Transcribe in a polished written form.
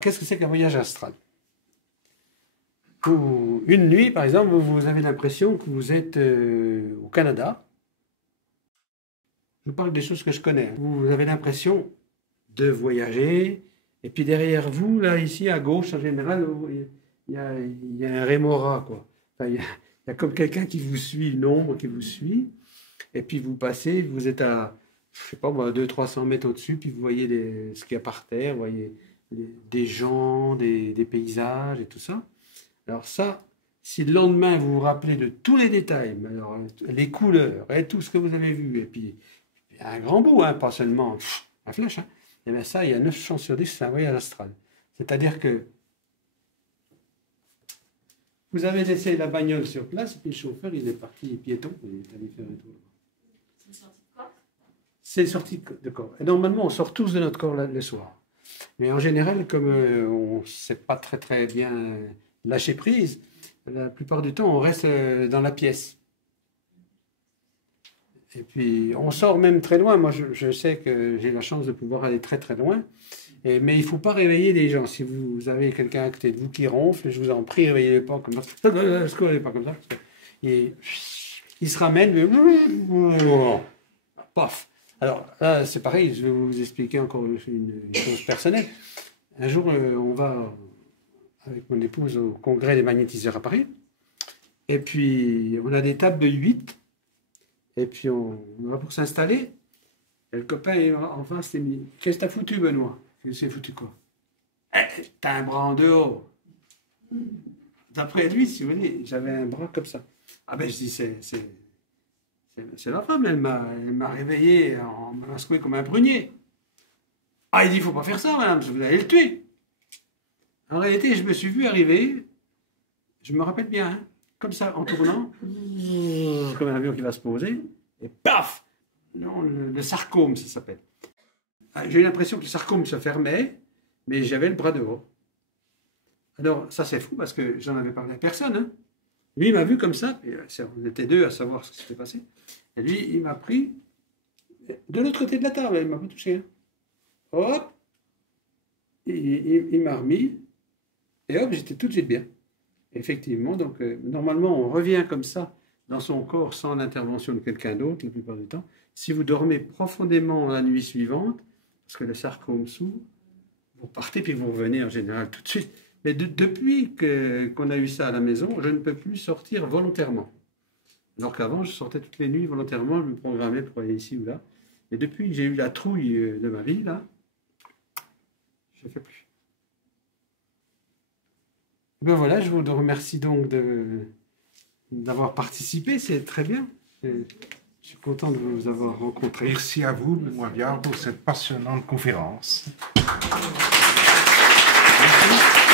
Qu'est-ce que c'est qu'un voyage astral? Une nuit, par exemple, vous avez l'impression que vous êtes au Canada. Je vous parle des choses que je connais. Vous avez l'impression de voyager, et puis derrière vous, là, ici, à gauche, en général, il y a un rémora, quoi. Enfin, il y a comme quelqu'un qui vous suit, une ombre qui vous suit, et puis vous passez, vous êtes à, je sais pas moi, 200-300 mètres au-dessus, puis vous voyez ce qu'il y a par terre, vous voyez des gens, des paysages et tout ça. Alors ça, si le lendemain vous vous rappelez de tous les détails, alors, les couleurs et tout ce que vous avez vu, et puis un grand bout, hein, pas seulement un flash, hein, et bien ça, il y a 9 chances sur 10, c'est un voyage astral. C'est-à-dire que vous avez laissé la bagnole sur place, et puis le chauffeur, il est parti piéton, il est allé faire un tour. C'est une sortie de corps? C'est une sortie de corps. Et normalement, on sort tous de notre corps le soir. Mais en général, comme on ne sait pas très bien lâcher prise, la plupart du temps, on reste dans la pièce. Et puis, on sort même très loin. Moi, je sais que j'ai la chance de pouvoir aller très loin. Mais il ne faut pas réveiller les gens. Si vous avez quelqu'un à côté de vous qui ronfle, je vous en prie, réveillez-le pas comme ça. Ne pas comme ça. Et il se ramène, paf. Alors là, c'est pareil, je vais vous expliquer encore une chose personnelle. Un jour, on va avec mon épouse au congrès des magnétiseurs à Paris. Et puis, on a des tables de 8. Et puis, on va pour s'installer. Et le copain en face s'est mis. Qu'est-ce que t'as foutu, Benoît? C'est foutu quoi? T'as un bras en dehors. D'après lui, si vous voulez, j'avais un bras comme ça. Ah ben, je dis, c'est la femme, elle m'a réveillé, elle m'a secoué comme un prunier. Ah, il dit, il ne faut pas faire ça, madame, vous allez le tuer. En réalité, je me suis vu arriver, je me rappelle bien, hein, comme ça, en tournant, comme un avion qui va se poser, et paf! Non, le sarcome, ça s'appelle. J'ai eu l'impression que le sarcome se fermait, mais j'avais le bras dehors. Alors, ça c'est fou, parce que j'en avais parlé à personne, hein. Lui, il m'a vu comme ça, et on était deux à savoir ce qui s'était passé. Et lui, il m'a pris de l'autre côté de la table, il ne m'a pas touché. Hein. Hop, il m'a remis, et hop, j'étais tout de suite bien. Effectivement, donc normalement, on revient comme ça dans son corps sans l'intervention de quelqu'un d'autre, la plupart du temps. Si vous dormez profondément la nuit suivante, parce que le sarcome s'ouvre, vous partez puis vous revenez en général tout de suite. Mais depuis qu'on a eu ça à la maison, je ne peux plus sortir volontairement. Alors qu'avant, je sortais toutes les nuits volontairement, je me programmais pour aller ici ou là. Et depuis que j'ai eu la trouille de ma vie, là, je ne fais plus. Ben voilà, je vous remercie donc d'avoir participé, c'est très bien. Je suis content de vous avoir rencontré. Merci à vous, Benoît Viard, pour cette passionnante conférence. Merci.